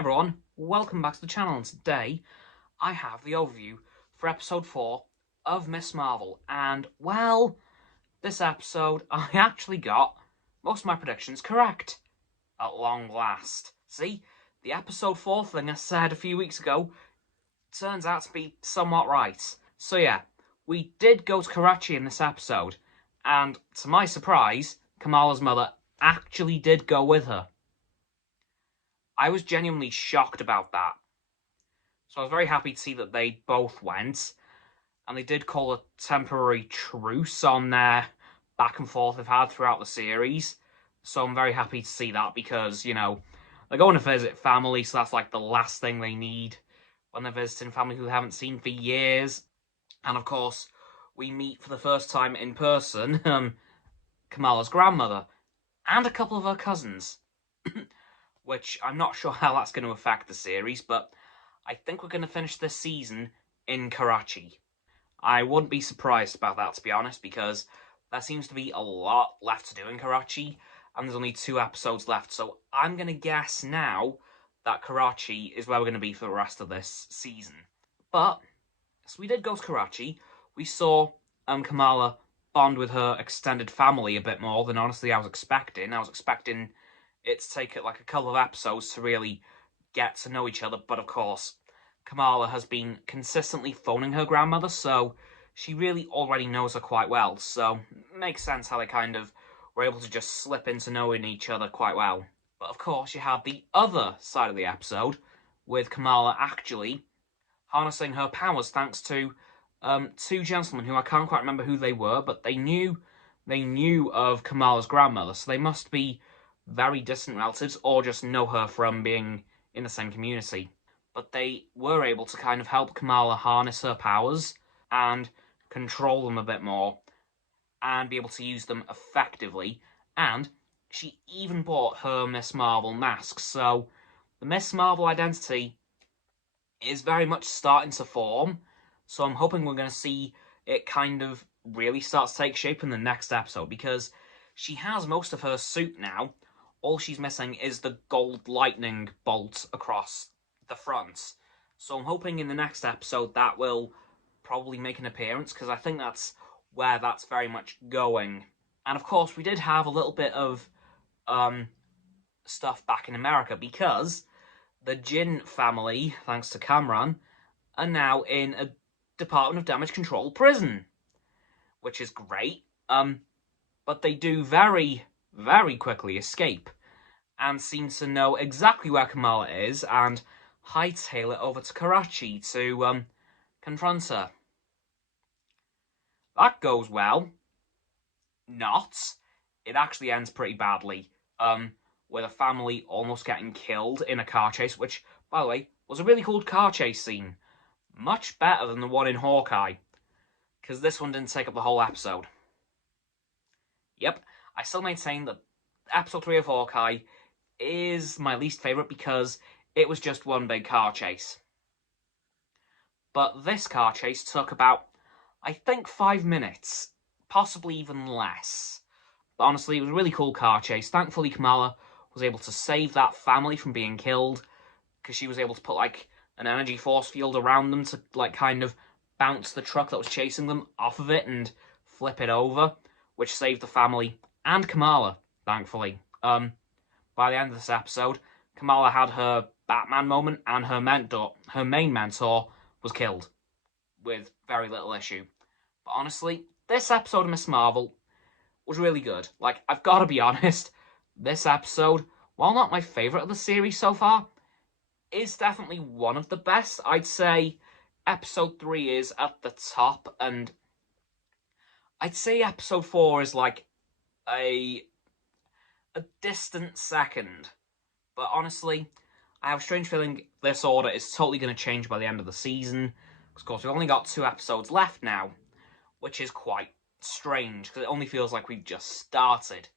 everyone, welcome back to the channel, and today I have the overview for episode 4 of Miss Marvel, and well, this episode I actually got most of my predictions correct, at long last. See, the episode 4 thing I said a few weeks ago turns out to be somewhat right. So yeah, we did go to Karachi in this episode, and to my surprise, Kamala's mother actually did go with her. I was genuinely shocked about that. So I was very happy to see that they both went. And they did call a temporary truce on their back and forth they've had throughout the series. So I'm very happy to see that because, you know, they're going to visit family, so that's like the last thing they need when they're visiting family who they haven't seen for years. And of course, we meet for the first time in person Kamala's grandmother and a couple of her cousins. Which I'm not sure how that's going to affect the series, but I think we're going to finish this season in Karachi. I wouldn't be surprised about that, to be honest, because there seems to be a lot left to do in Karachi, and there's only 2 episodes left, so I'm going to guess now that Karachi is where we're going to be for the rest of this season. But, so we did go to Karachi. We saw Kamala bond with her extended family a bit more than honestly I was expecting. I was expecting it to take it like a couple of episodes to really get to know each other, but of course, Kamala has been consistently phoning her grandmother, so she really already knows her quite well, so it makes sense how they kind of were able to just slip into knowing each other quite well. But of course, you have the other side of the episode, with Kamala actually harnessing her powers thanks to 2 gentlemen who I can't quite remember who they were, but they knew of Kamala's grandmother, so they must be very distant relatives or just know her from being in the same community. But they were able to kind of help Kamala harness her powers and control them a bit more and be able to use them effectively. And she even bought her Miss Marvel mask. So the Miss Marvel identity is very much starting to form. So I'm hoping we're going to see it kind of really start to take shape in the next episode, because she has most of her suit now. All she's missing is the gold lightning bolt across the front. So I'm hoping in the next episode that will probably make an appearance, because I think that's where that's very much going. And of course, we did have a little bit of stuff back in America, because the Jin family, thanks to Cameron, are now in a Department of Damage Control prison, which is great. But they do very, very quickly escape and seems to know exactly where Kamala is and hightail it over to Karachi to confront her. That goes well. Not. It actually ends pretty badly, with a family almost getting killed in a car chase, which, by the way, was a really cool car chase scene. Much better than the one in Hawkeye, because this one didn't take up the whole episode. Yep, I still maintain that episode 3 of Hawkeye is my least favourite because it was just one big car chase. But this car chase took about, I think, 5 minutes, possibly even less. But honestly, it was a really cool car chase. Thankfully, Kamala was able to save that family from being killed, because she was able to put, like, an energy force field around them to, like, kind of bounce the truck that was chasing them off of it and flip it over, which saved the family and Kamala, thankfully. By the end of this episode, Kamala had her Batman moment, and her main mentor was killed with very little issue. But honestly, this episode of Miss Marvel was really good. Like, I've got to be honest, this episode, while not my favourite of the series so far, is definitely one of the best. I'd say episode 3 is at the top, and I'd say episode 4 is like a distant second. But honestly, I have a strange feeling this order is totally going to change by the end of the season. Because, of course, we've only got 2 episodes left now, which is quite strange, because it only feels like we've just started.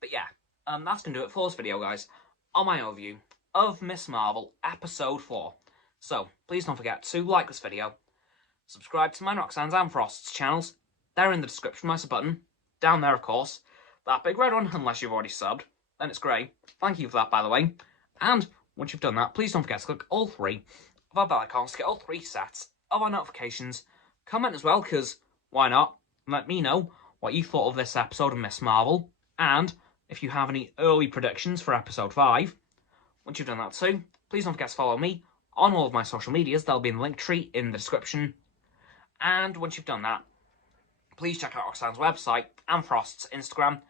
But yeah, that's going to do it for this video, guys, on my overview of Miss Marvel episode 4. So, please don't forget to like this video, subscribe to mine, Roxanne's and Frost's channels. They're in the description, nice button. Down there, of course. That big red one, unless you've already subbed, then it's grey. Thank you for that, by the way. And once you've done that, please don't forget to click all 3 of our bell icons to get all 3 sets of our notifications. Comment as well, because why not? Let me know what you thought of this episode of Miss Marvel, and if you have any early predictions for episode 5. Once you've done that too, please don't forget to follow me on all of my social medias. They'll be in the link tree in the description. And once you've done that, please check out Roxanne's website and Frost's Instagram.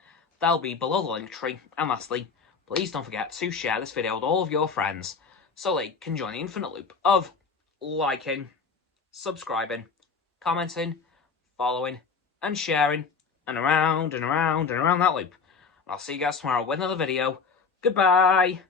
They'll be below the link tree. And lastly, please don't forget to share this video with all of your friends so they can join the infinite loop of liking, subscribing, commenting, following, and sharing, and around and around and around that loop. And I'll see you guys tomorrow with another video. Goodbye!